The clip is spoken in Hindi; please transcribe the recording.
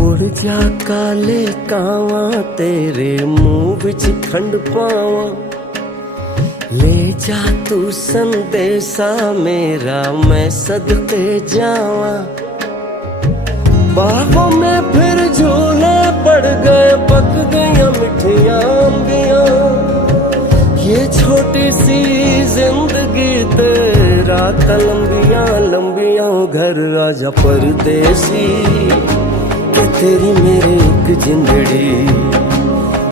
उड़ जा काले कावा तेरे मुंह विच खंड पावा, ले जा तू संदेशा मेरा मैं सदके जावा। बाहों में फिर झूले पड़ गए, पक गई मिठियां अंबियां, ये छोटी सी जिंदगी तेरा लंबियां लंबियां। घर राजा परदेसी के तेरी मेरी एक जिंदड़ी।